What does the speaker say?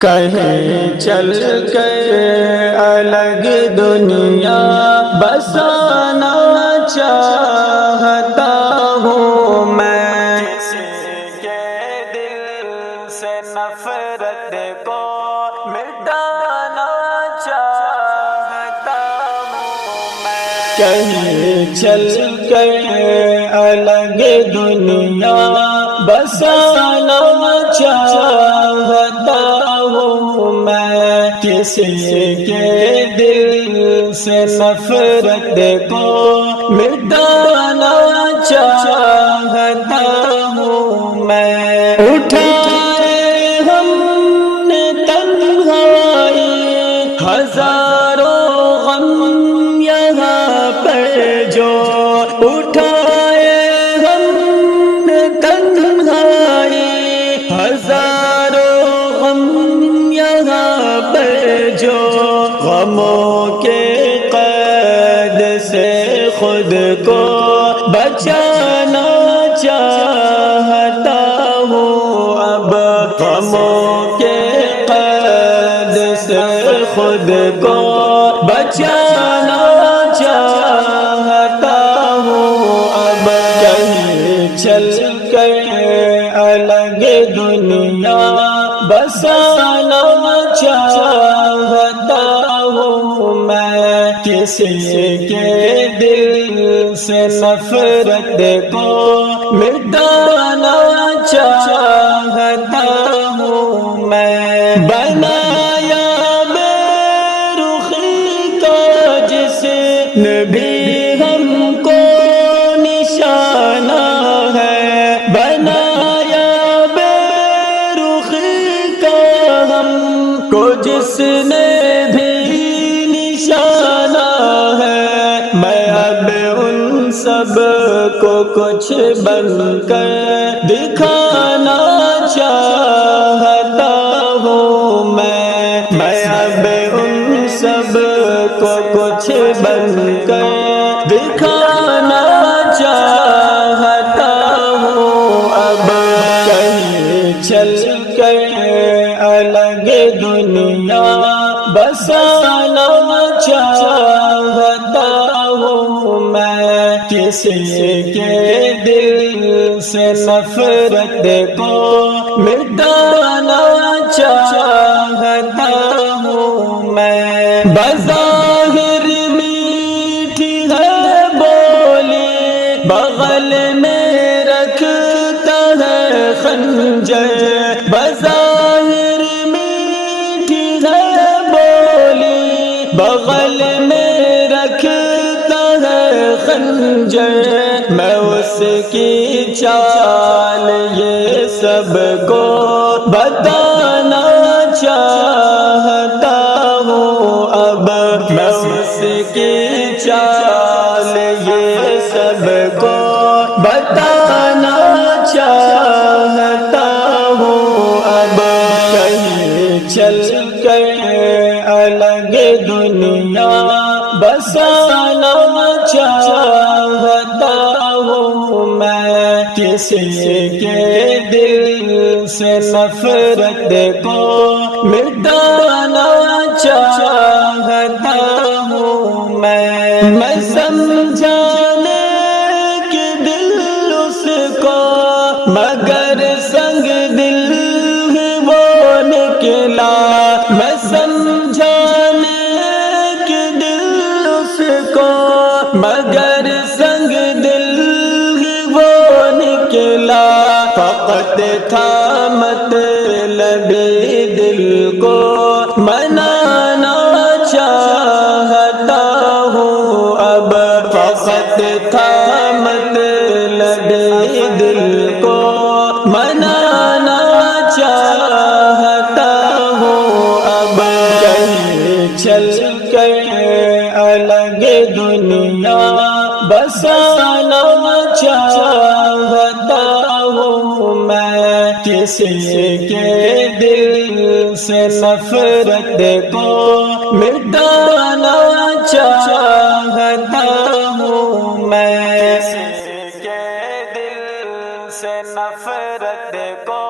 کہیں چل کر الگ دنیا بسانا چاہتا ہوں میں، کسی کے دل سے نفرت کو مٹانا چاہتا ہوں میں، کہیں چل کر الگ دنیا بسانا چاہتا ہوں میں، کسی کے دل سے نفرت کو مٹانا چاہتا ہوں میں، اٹھائے ہم نے تنہائی ہزاروں غم یہاں پر جو اٹھائے ہم نے تنہائی ہزاروں غم یہاں پر جو غموں کے قید سے خود کو بچانا چاہتا ہوں، اب غموں کے قید سے خود کو بچانا چاہتا ہوں، اب کہیں چل کر الگ دنیا بسانا چاہتا ہوں میں، کسی کے دل سے نفرت کو مٹانا چاہتا ہوں میں، بنایا بے رخی کا جس نے بھی ہم کو نشانہ ہے، بنایا بے رخی کا ہم کو جس نے بھی نشانہ ہے، میں اب ان سب کو کچھ بن کر دکھانا چاہتا ہوں میں اب ان سب کو کچھ بن کر دکھانا چاہتا ہوں، اب کہیں چل کر الگ دنیا بسانا چاہتا ہوں میں، کسی کے دل سے نفرت کو مٹانا چاہتا ہوں میں، بظاہر میٹھی ہے بولی بغل میں رکھتا ہے خنجر، بظاہر میٹھی ہے بولی بغل میں رکھتا ہے خنجر، میں اس کی چال یہ سب کو بتانا چاہتا ہوں، اب میں اس کی چال یہ سب کو بتانا چاہتا ہوں، اب کہیں چل کر الگ دنیا بسانا چاہتا ہوں میں، کسی کے دل سے نفرت کو مٹانا چاہتا ہوں میں سمجھانے کے دل اس کو مگر سنگ دل ہی وہ نکلا، میں سمجھانے کے دل اس کو مگر سنگ دل ہی وہ نکلا، فقط تھا مطلبی دل کو منانا چاہتا ہوں، اب فقط تھا مطلبی دل کو منانا چاہتا ہوں، اب کہیں چل کر الگ دنیا بسانا چاہتا ہوں میں، کسی کے دل سے نفرت کو مٹانا چاہتا ہوں میں، کسی کے دل سے نفرت کو